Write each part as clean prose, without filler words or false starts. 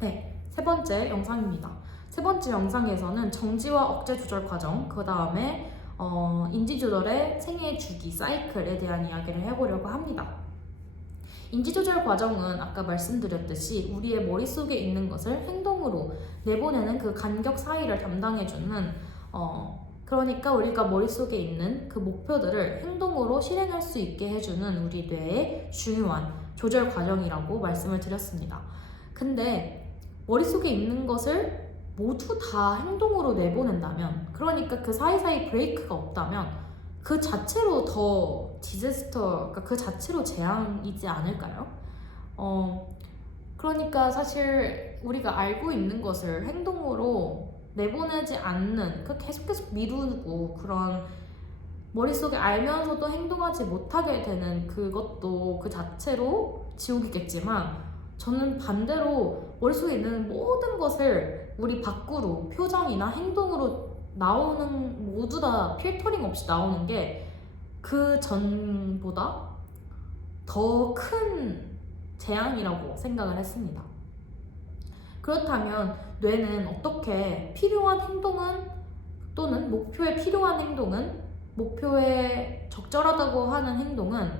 네, 세 번째 영상입니다. 세 번째 영상에서는 정지와 억제 조절 과정, 그 다음에 인지 조절의 생애 주기 사이클에 대한 이야기를 해보려고 합니다. 인지 조절 과정은 아까 말씀드렸듯이 우리의 머릿속에 있는 것을 행동으로 내보내는 그 간격 사이를 담당해주는 그러니까 우리가 머릿속에 있는 그 목표들을 행동으로 실행할 수 있게 해주는 우리 뇌의 중요한 조절 과정이라고 말씀을 드렸습니다. 근데 머릿속에 있는 것을 모두 다 행동으로 내보낸다면, 그러니까 그 사이사이 브레이크가 없다면 그 자체로 더 디자스터, 그러니까 그 자체로 재앙이지 않을까요? 그러니까 사실 우리가 알고 있는 것을 행동으로 내보내지 않는, 그 계속 미루고 그런 머릿속에 알면서도 행동하지 못하게 되는 그것도 그 자체로 지옥이겠지만, 저는 반대로 머릿속에 있는 모든 것을 우리 밖으로 표정이나 행동으로 나오는, 모두 다 필터링 없이 나오는 게 그 전보다 더 큰 재앙이라고 생각을 했습니다. 그렇다면 뇌는 어떻게 필요한 행동은, 또는 목표에 필요한 행동은, 목표에 적절하다고 하는 행동은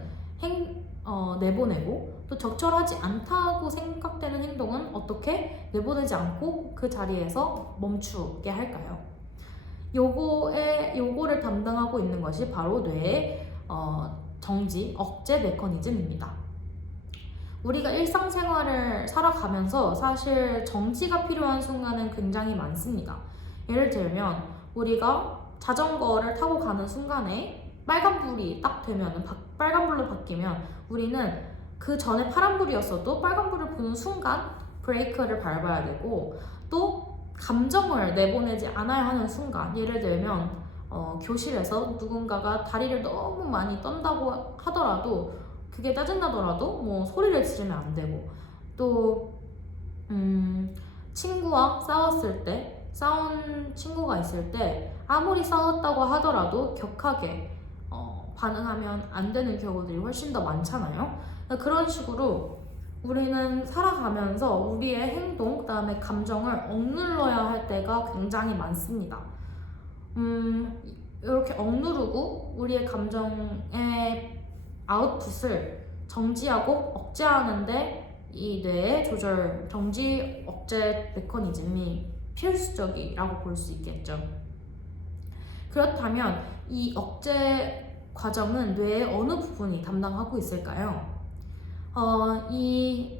내보내고, 또 적절하지 않다고 생각되는 행동은 어떻게 내보내지 않고 그 자리에서 멈추게 할까요? 요거를 담당하고 있는 것이 바로 뇌의 정지, 억제 메커니즘입니다. 우리가 일상생활을 살아가면서 사실 정지가 필요한 순간은 굉장히 많습니다. 예를 들면 우리가 자전거를 타고 가는 순간에 빨간불이 딱 되면, 빨간불로 바뀌면 우리는 그 전에 파란불이었어도 빨간불을 보는 순간 브레이크를 밟아야 되고, 또 감정을 내보내지 않아야 하는 순간, 예를 들면 교실에서 누군가가 다리를 너무 많이 떤다고 하더라도, 그게 짜증나더라도 뭐 소리를 지르면 안 되고, 또 친구와 싸웠을 때, 싸운 친구가 있을 때 아무리 싸웠다고 하더라도 격하게 반응하면 안 되는 경우들이 훨씬 더 많잖아요. 그런 식으로 우리는 살아가면서 우리의 행동, 그 다음에 감정을 억눌러야 할 때가 굉장히 많습니다. 이렇게 억누르고 우리의 감정의 아웃풋을 정지하고 억제하는데 이 뇌의 조절, 정지 억제 메커니즘이 필수적이라고 볼 수 있겠죠. 그렇다면 이 억제 과정은 뇌의 어느 부분이 담당하고 있을까요? 이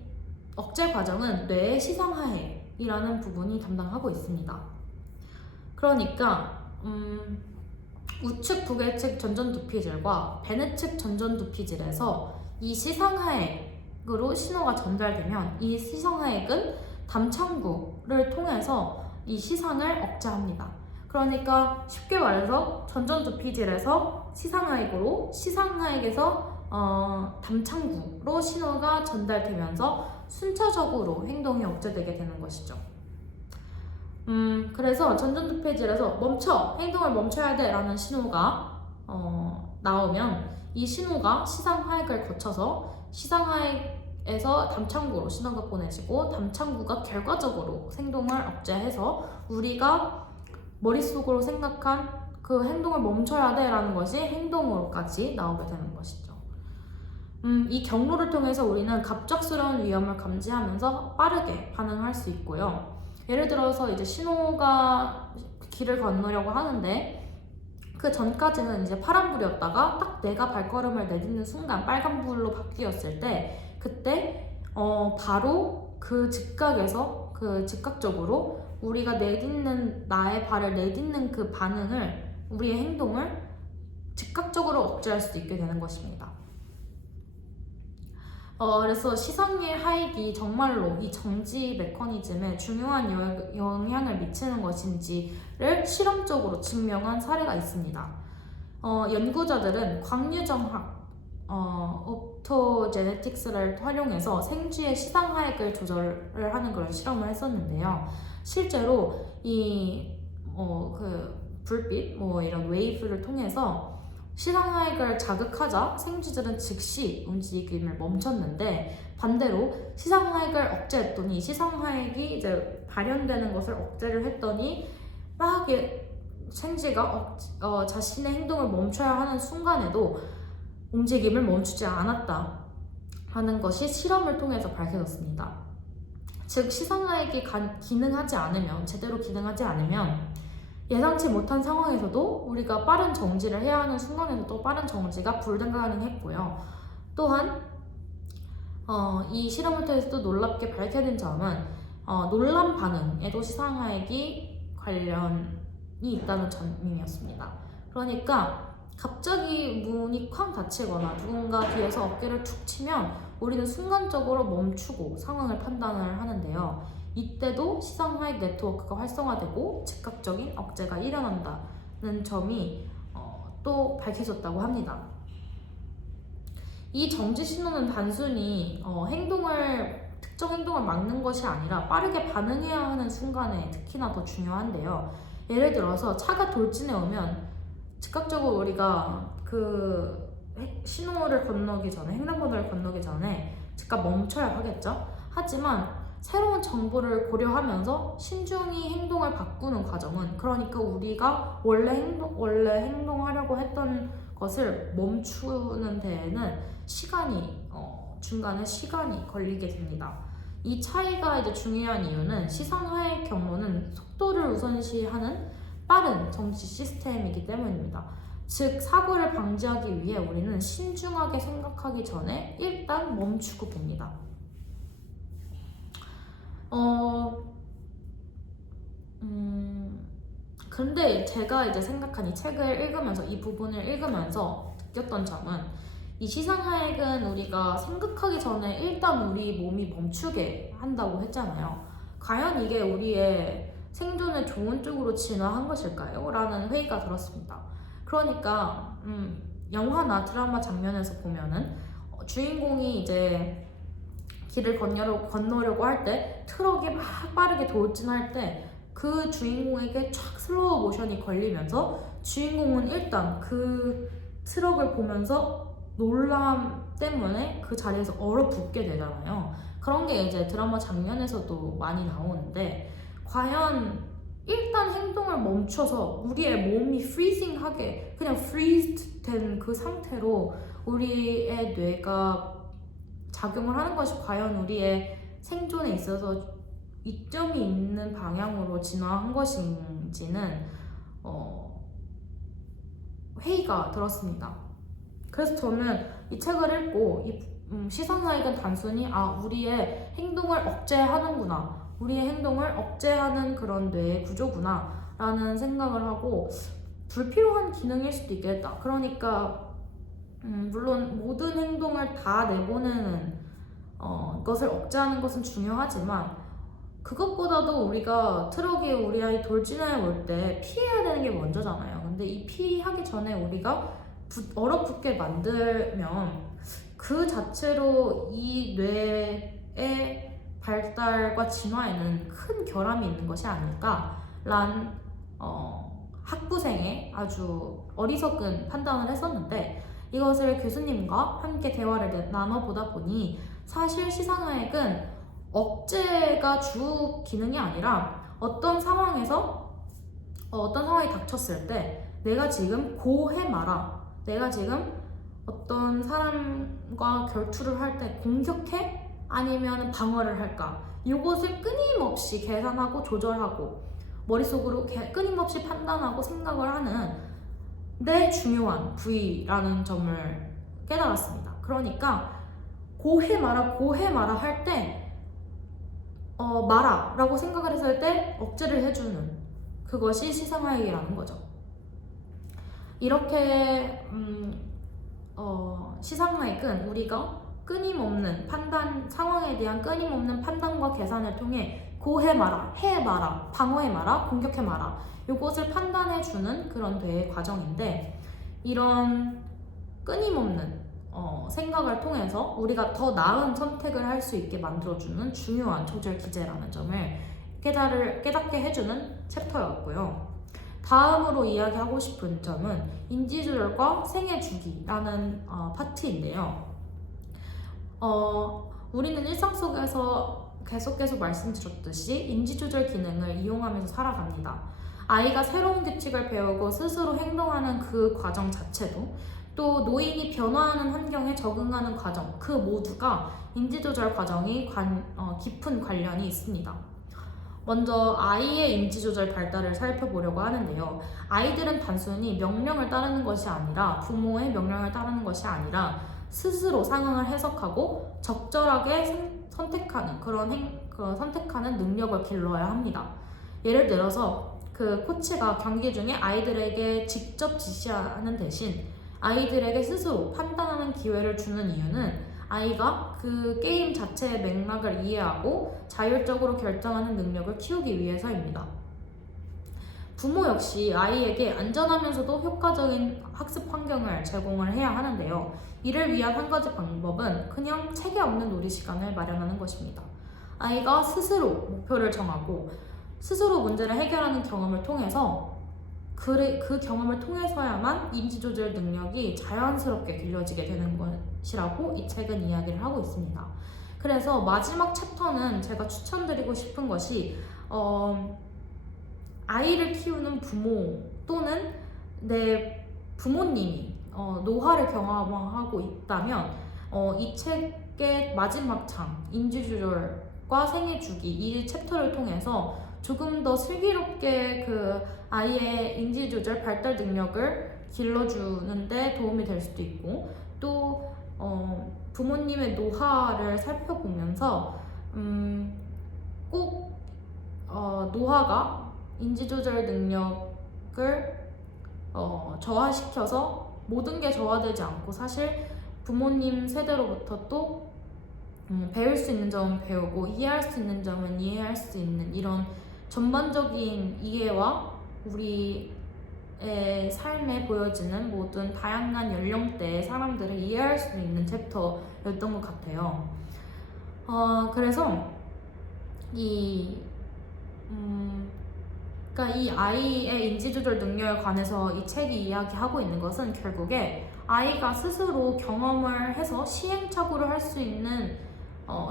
억제 과정은 뇌의 시상하액이라는 부분이 담당하고 있습니다. 그러니까 우측 부계측 전전두피질과 배내측 전전두피질에서 이 시상하액으로 신호가 전달되면 이 시상하액은 담창구를 통해서 이 시상을 억제합니다. 그러니까 쉽게 말해서 전전두피질에서 시상하액으로, 시상하액에서 담창구로 신호가 전달되면서 순차적으로 행동이 억제되게 되는 것이죠. 그래서 전전두피질에서 멈춰! 행동을 멈춰야 돼! 라는 신호가 나오면 이 신호가 시상하액을 거쳐서 시상하액에서 담창구로 신호가 보내지고, 담창구가 결과적으로 행동을 억제해서 우리가 머릿속으로 생각한 그 행동을 멈춰야 돼 라는 것이 행동으로까지 나오게 되는 것이죠. 이 경로를 통해서 우리는 갑작스러운 위험을 감지하면서 빠르게 반응할 수 있고요. 예를 들어서 이제 신호가 길을 건너려고 하는데 그 전까지는 이제 파란불이었다가 딱 내가 발걸음을 내딛는 순간 빨간불로 바뀌었을 때, 그때 바로 그 즉각에서, 그 즉각적으로 우리가 내딛는, 나의 발을 내딛는 그 반응을, 우리의 행동을 즉각적으로 억제할 수 있게 되는 것입니다. 그래서 시상하액이 정말로 이 정지 메커니즘에 중요한 영향을 미치는 것인지를 실험적으로 증명한 사례가 있습니다. 연구자들은 광유정학, 옵토제네틱스를 활용해서 생쥐의 시상하액을 조절을 하는 그런 실험을 했었는데요. 실제로 이 그 불빛, 이런 웨이브를 통해서 시상하액을 자극하자 생쥐들은 즉시 움직임을 멈췄는데, 반대로 시상하액을 억제했더니, 시상하액이 이제 발현되는 것을 억제를 했더니 막 생쥐가 자신의 행동을 멈춰야 하는 순간에도 움직임을 멈추지 않았다 하는 것이 실험을 통해서 밝혀졌습니다. 즉, 시상하액이 제대로 기능하지 않으면 예상치 못한 상황에서도 우리가 빠른 정지를 해야 하는 순간에서도 빠른 정지가 불가능했고요. 또한 이 실험을 통해서 또 놀랍게 밝혀진 점은 놀람 반응에도 시상하액이 관련이 있다는 점이었습니다. 그러니까 갑자기 문이 쾅 닫히거나 누군가 뒤에서 어깨를 툭 치면 우리는 순간적으로 멈추고 상황을 판단을 하는데요. 이때도 시상하액 네트워크가 활성화되고 즉각적인 억제가 일어난다는 점이 또 밝혀졌다고 합니다. 이 정지 신호는 단순히 특정 행동을 막는 것이 아니라 빠르게 반응해야 하는 순간에 특히나 더 중요한데요. 예를 들어서 차가 돌진해 오면 즉각적으로 우리가 그 신호를 건너기 전에, 횡단보도를 건너기 전에 즉각 멈춰야 하겠죠. 하지만 새로운 정보를 고려하면서 신중히 행동을 바꾸는 과정은, 그러니까 우리가 원래 행동하려고 했던 것을 멈추는 데에는 중간에 시간이 걸리게 됩니다. 이 차이가 이제 중요한 이유는 시상하액 경로는 속도를 우선시하는 빠른 정지 시스템이기 때문입니다. 즉, 사고를 방지하기 위해 우리는 신중하게 생각하기 전에 일단 멈추고 봅니다. 근데 제가 이제 생각한 이 책을 읽으면서, 이 부분을 읽으면서 느꼈던 점은, 이 시상하액은 우리가 생각하기 전에 일단 우리 몸이 멈추게 한다고 했잖아요. 과연 이게 우리의 생존에 좋은 쪽으로 진화한 것일까요? 라는 회의가 들었습니다. 그러니까 영화나 드라마 장면에서 보면은 주인공이 이제 길을 건너려고 할 때 트럭이 막 빠르게 돌진할 때 그 주인공에게 촥 슬로우 모션이 걸리면서 주인공은 일단 그 트럭을 보면서 놀람 때문에 그 자리에서 얼어붙게 되잖아요. 그런 게 이제 드라마 장면에서도 많이 나오는데, 과연 일단 행동을 멈춰서 우리의 몸이 freezing하게 그냥 freeze 된 그 상태로 우리의 뇌가 작용을 하는 것이 과연 우리의 생존에 있어서 이점이 있는 방향으로 진화한 것인지는 회의가 들었습니다. 그래서 저는 이 책을 읽고 시상하액은 단순히 우리의 행동을 억제하는구나, 우리의 행동을 억제하는 그런 뇌의 구조구나 라는 생각을 하고, 불필요한 기능일 수도 있겠다. 그러니까 물론 모든 행동을 다 내보내는 것을 억제하는 것은 중요하지만, 그것보다도 우리가 트럭이 우리 아이 돌진해 올 때 피해야 되는 게 먼저잖아요. 근데 이 피하기 전에 우리가 얼어붙게 만들면 그 자체로 이 뇌의 발달과 진화에는 큰 결함이 있는 것이 아닐까란 학부생의 아주 어리석은 판단을 했었는데, 이것을 교수님과 함께 대화를 나눠보다 보니 사실 시상하액은 억제가 주 기능이 아니라 어떤 상황이 닥쳤을 때 내가 지금 고해마라, 내가 지금 어떤 사람과 결투를 할 때 공격해? 아니면 방어를 할까? 이것을 끊임없이 계산하고 조절하고 머릿속으로 끊임없이 판단하고 생각을 하는 내 중요한 부위라는 점을 깨달았습니다. 그러니까 고해마라 할 때 마라 라고 생각을 했을 때 억제를 해주는 그것이 시상하액이라는 거죠. 이렇게 시상하액은 우리가 끊임없는 상황에 대한 끊임없는 판단과 계산을 통해 고해마라, 해마라, 방어해마라, 공격해마라 이것을 판단해주는 그런 대의 과정인데, 이런 끊임없는 생각을 통해서 우리가 더 나은 선택을 할 수 있게 만들어주는 중요한 조절 기제라는 점을 깨닫게 해주는 챕터였고요. 다음으로 이야기하고 싶은 점은 인지조절과 생애 주기라는 파트인데요. 우리는 일상 속에서 계속 말씀드렸듯이 인지조절 기능을 이용하면서 살아갑니다. 아이가 새로운 규칙을 배우고 스스로 행동하는 그 과정 자체도, 또 노인이 변화하는 환경에 적응하는 과정, 그 모두가 인지조절 과정이 깊은 관련이 있습니다. 먼저 아이의 인지조절 발달을 살펴보려고 하는데요. 아이들은 단순히 명령을 따르는 것이 아니라, 부모의 명령을 따르는 것이 아니라 스스로 상황을 해석하고 적절하게 선택하는 선택하는 능력을 길러야 합니다. 예를 들어서 그 코치가 경기 중에 아이들에게 직접 지시하는 대신 아이들에게 스스로 판단하는 기회를 주는 이유는 아이가 그 게임 자체의 맥락을 이해하고 자율적으로 결정하는 능력을 키우기 위해서입니다. 부모 역시 아이에게 안전하면서도 효과적인 학습 환경을 제공을 해야 하는데요. 이를 위한 한 가지 방법은 그냥 체계 없는 놀이 시간을 마련하는 것입니다. 아이가 스스로 목표를 정하고 스스로 문제를 해결하는 경험을 통해서 그 경험을 통해서야만 인지조절 능력이 자연스럽게 길러지게 되는 것이라고 이 책은 이야기를 하고 있습니다. 그래서 마지막 챕터는 제가 추천드리고 싶은 것이 아이를 키우는 부모 또는 내 부모님이 노화를 경험하고 있다면 이 책의 마지막 장, 인지조절과 생애주기 이 챕터를 통해서 조금 더 슬기롭게 그 아이의 인지조절 발달 능력을 길러주는데 도움이 될 수도 있고, 또 부모님의 노화를 살펴보면서 꼭 노화가 인지조절 능력을 저하시켜서 모든 게 저하되지 않고, 사실 부모님 세대로부터 또 배울 수 있는 점은 배우고 이해할 수 있는 점은 이해할 수 있는 이런 전반적인 이해와 우리의 삶에 보여지는 모든 다양한 연령대의 사람들을 이해할 수 있는 챕터였던 것 같아요. 그래서 그러니까 이 아이의 인지조절 능력에 관해서 이 책이 이야기하고 있는 것은 결국에 아이가 스스로 경험을 해서 시행착오를 할 수 있는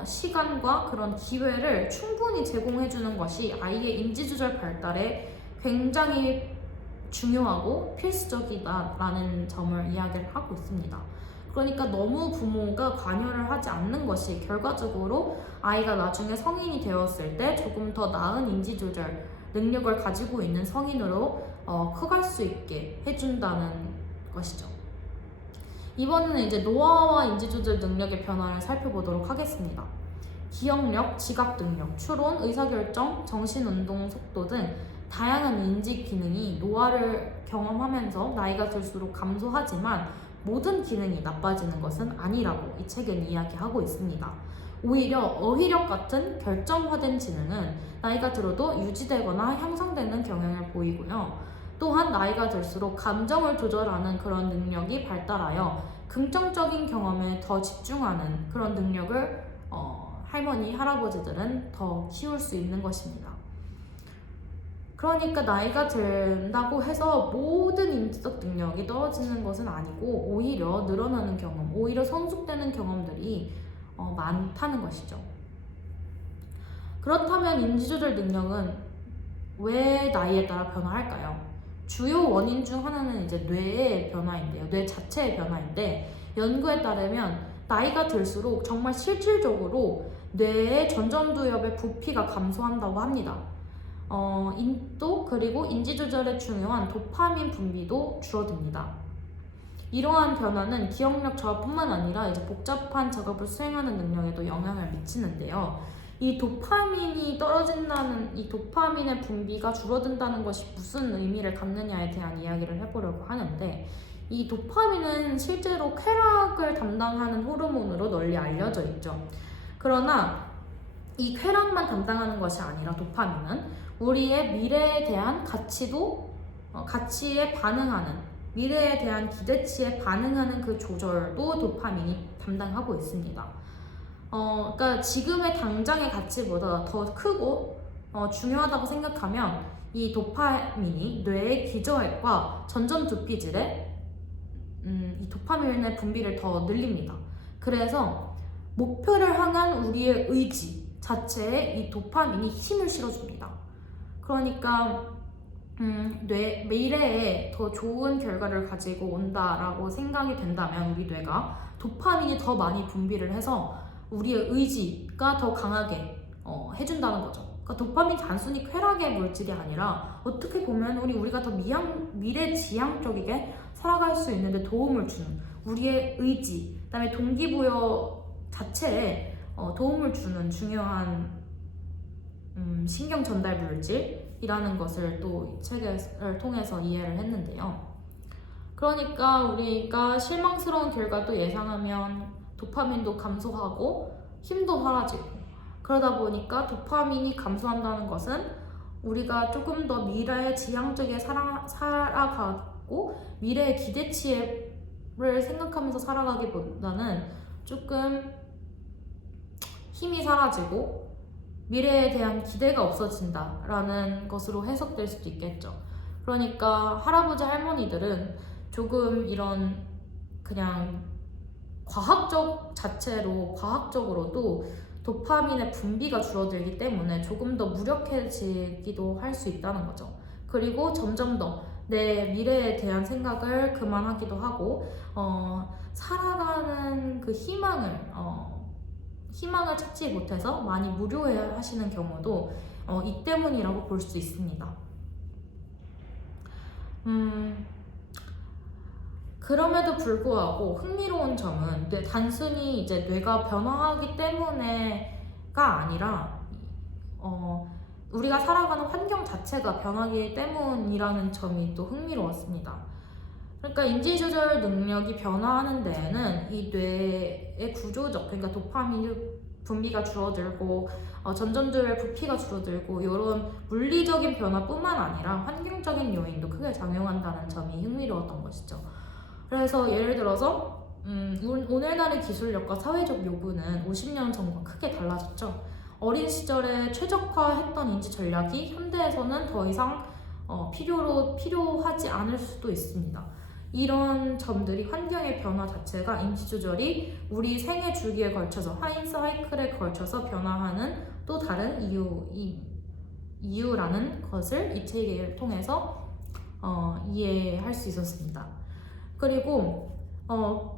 시간과 그런 기회를 충분히 제공해주는 것이 아이의 인지조절 발달에 굉장히 중요하고 필수적이다라는 점을 이야기를 하고 있습니다. 그러니까 너무 부모가 관여를 하지 않는 것이 결과적으로 아이가 나중에 성인이 되었을 때 조금 더 나은 인지조절 능력을 가지고 있는 성인으로 커갈 수 있게 해준다는 것이죠. 이번에는 이제 노화와 인지조절 능력의 변화를 살펴보도록 하겠습니다. 기억력, 지각 능력, 추론, 의사결정, 정신운동 속도 등 다양한 인지 기능이 노화를 경험하면서 나이가 들수록 감소하지만 모든 기능이 나빠지는 것은 아니라고 이 책은 이야기하고 있습니다. 오히려 어휘력 같은 결정화된 지능은 나이가 들어도 유지되거나 향상되는 경향을 보이고요. 또한 나이가 들수록 감정을 조절하는 그런 능력이 발달하여 긍정적인 경험에 더 집중하는 그런 능력을 할머니, 할아버지들은 더 키울 수 있는 것입니다. 그러니까 나이가 든다고 해서 모든 인지적 능력이 떨어지는 것은 아니고 오히려 늘어나는 경험, 오히려 성숙되는 경험들이 많다는 것이죠. 그렇다면 인지조절 능력은 왜 나이에 따라 변화할까요? 주요 원인 중 하나는 이제 뇌의 변화인데요. 뇌 자체의 변화인데, 연구에 따르면 나이가 들수록 정말 실질적으로 뇌의 전전두엽의 부피가 감소한다고 합니다. 또 그리고 인지조절에 중요한 도파민 분비도 줄어듭니다. 이러한 변화는 기억력 저하뿐만 아니라 이제 복잡한 작업을 수행하는 능력에도 영향을 미치는데요. 이 도파민이 떨어진다는, 이 도파민의 분비가 줄어든다는 것이 무슨 의미를 갖느냐에 대한 이야기를 해보려고 하는데, 이 도파민은 실제로 쾌락을 담당하는 호르몬으로 널리 알려져 있죠. 그러나 이 쾌락만 담당하는 것이 아니라 도파민은 우리의 미래에 대한 가치에 반응하는, 미래에 대한 기대치에 반응하는 그 조절도 도파민이 담당하고 있습니다. 그러니까 지금의 당장의 가치보다 더 크고 중요하다고 생각하면 이 도파민이 뇌의 기저핵과 전전두피질에 이 도파민의 분비를 더 늘립니다. 그래서 목표를 향한 우리의 의지 자체에 이 도파민이 힘을 실어줍니다. 그러니까 미래에 더 좋은 결과를 가지고 온다라고 생각이 된다면 우리 뇌가 도파민이 더 많이 분비를 해서 우리의 의지가 더 강하게 해준다는 거죠. 그러니까 도파민 단순히 쾌락의 물질이 아니라 어떻게 보면 우리가 더 미래지향적이게 살아갈 수 있는데 도움을 주는 우리의 의지, 그다음에 동기부여 자체에 도움을 주는 중요한 신경 전달 물질이라는 것을 또 이 책을 통해서 이해를 했는데요. 그러니까 우리가 실망스러운 결과도 예상하면 도파민도 감소하고 힘도 사라지고, 그러다 보니까 도파민이 감소한다는 것은 우리가 조금 더 미래에 지향적이게 살아가고 미래의 기대치를 생각하면서 살아가기보다는 조금 힘이 사라지고 미래에 대한 기대가 없어진다라는 것으로 해석될 수도 있겠죠. 그러니까 할아버지 할머니들은 조금 이런 그냥 과학적으로도 도파민의 분비가 줄어들기 때문에 조금 더 무력해지기도 할 수 있다는 거죠. 그리고 점점 더 내 미래에 대한 생각을 그만하기도 하고 살아가는 그 희망을 찾지 못해서 많이 무료해 하시는 경우도 이 때문이라고 볼 수 있습니다. 그럼에도 불구하고 흥미로운 점은 단순히 이제 뇌가 변화하기 때문에가 아니라 우리가 살아가는 환경 자체가 변하기 때문이라는 점이 또 흥미로웠습니다. 그러니까 인지조절 능력이 변화하는 데에는 이 뇌의 구조적, 그러니까 도파민 분비가 줄어들고 전전두의 부피가 줄어들고 이런 물리적인 변화뿐만 아니라 환경적인 요인도 크게 작용한다는 점이 흥미로웠던 것이죠. 그래서 예를 들어서 오늘날의 기술력과 사회적 요구는 50년 전과 크게 달라졌죠. 어린 시절에 최적화했던 인지 전략이 현대에서는 더 이상 필요하지 않을 수도 있습니다. 이런 점들이 환경의 변화 자체가 인지 조절이 우리 생애 주기에 걸쳐서 하인 사이클에 걸쳐서 변화하는 또 다른 이유라는 것을 이 책을 통해서 이해할 수 있었습니다. 그리고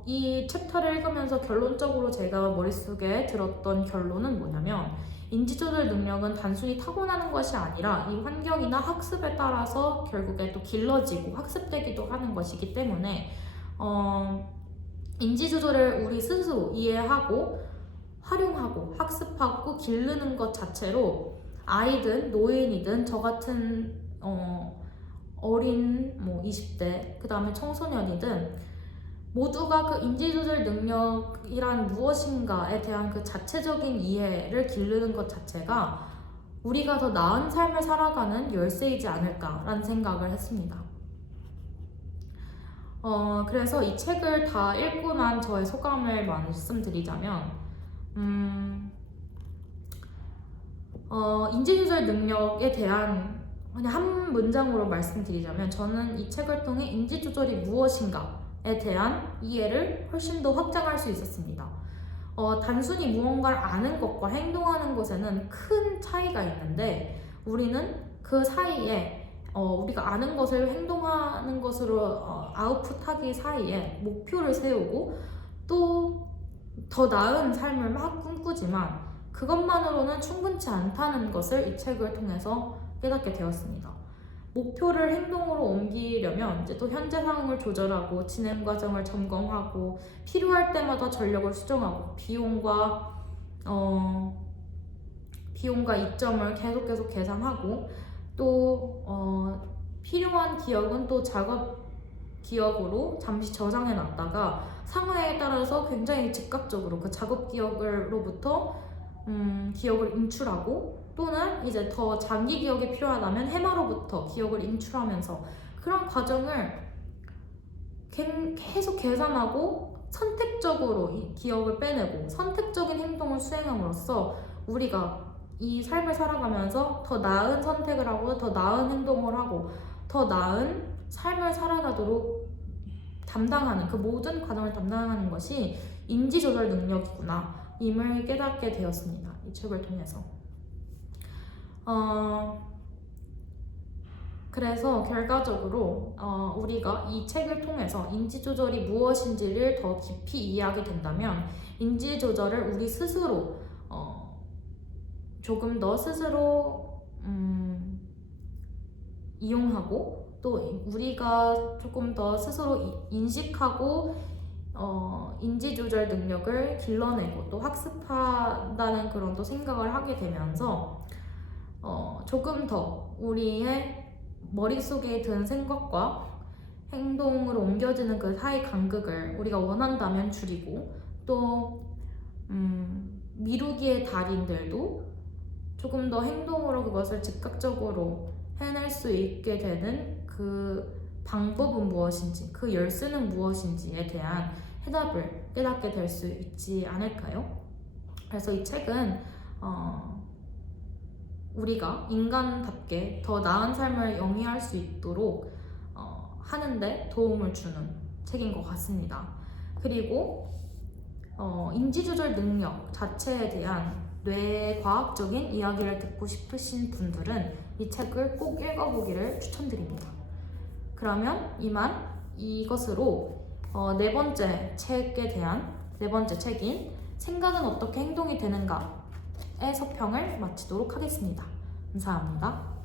이 챕터를 읽으면서 결론적으로 제가 머릿속에 들었던 결론은 뭐냐면 인지조절 능력은 단순히 타고나는 것이 아니라 이 환경이나 학습에 따라서 결국에 또 길러지고 학습되기도 하는 것이기 때문에 인지조절을 우리 스스로 이해하고 활용하고 학습하고 기르는 것 자체로 아이든 노인이든 저 같은 어린 20대 그 다음에 청소년이든 모두가 그 인지조절 능력이란 무엇인가에 대한 그 자체적인 이해를 기르는 것 자체가 우리가 더 나은 삶을 살아가는 열쇠이지 않을까라는 생각을 했습니다. 그래서 이 책을 다 읽고 난 저의 소감을 말씀드리자면 인지조절 능력에 대한 그냥 한 문장으로 말씀드리자면 저는 이 책을 통해 인지조절이 무엇인가에 대한 이해를 훨씬 더 확장할 수 있었습니다. 단순히 무언가를 아는 것과 행동하는 것에는 큰 차이가 있는데 우리는 그 사이에 우리가 아는 것을 행동하는 것으로 아웃풋하기 사이에 목표를 세우고 또 더 나은 삶을 막 꿈꾸지만 그것만으로는 충분치 않다는 것을 이 책을 통해서 깨닫게 되었습니다. 목표를 행동으로 옮기려면 이제 또 현재 상황을 조절하고 진행 과정을 점검하고 필요할 때마다 전력을 수정하고 비용과 이점을 계속 계산하고 또 필요한 기억은 또 작업 기억으로 잠시 저장해 놨다가 상황에 따라서 굉장히 즉각적으로 그 작업 기억으로부터 기억을 인출하고 또는 이제 더 장기 기억이 필요하다면 해마로부터 기억을 인출하면서 그런 과정을 계속 계산하고 선택적으로 이 기억을 빼내고 선택적인 행동을 수행함으로써 우리가 이 삶을 살아가면서 더 나은 선택을 하고 더 나은 행동을 하고 더 나은 삶을 살아가도록 담당하는 그 모든 과정을 담당하는 것이 인지조절 능력이구나 임을 깨닫게 되었습니다. 이 책을 통해서. 그래서 결과적으로 우리가 이 책을 통해서 인지조절이 무엇인지를 더 깊이 이해하게 된다면 인지조절을 우리 스스로 조금 더 스스로 이용하고 또 우리가 조금 더 스스로 인식하고 인지조절 능력을 길러내고 또 학습한다는 그런 또 생각을 하게 되면서 조금 더 우리의 머릿속에 든 생각과 행동으로 옮겨지는 그 사이 간극을 우리가 원한다면 줄이고 또 미루기의 달인들도 조금 더 행동으로 그것을 즉각적으로 해낼 수 있게 되는 그 방법은 무엇인지 그 열쇠는 무엇인지에 대한 해답을 깨닫게 될 수 있지 않을까요? 그래서 이 책은 우리가 인간답게 더 나은 삶을 영위할 수 있도록 하는데 도움을 주는 책인 것 같습니다. 그리고 인지조절 능력 자체에 대한 뇌과학적인 이야기를 듣고 싶으신 분들은 이 책을 꼭 읽어보기를 추천드립니다. 그러면 이것으로 네 번째 책인 생각은 어떻게 행동이 되는가의 서평을 마치도록 하겠습니다. 감사합니다.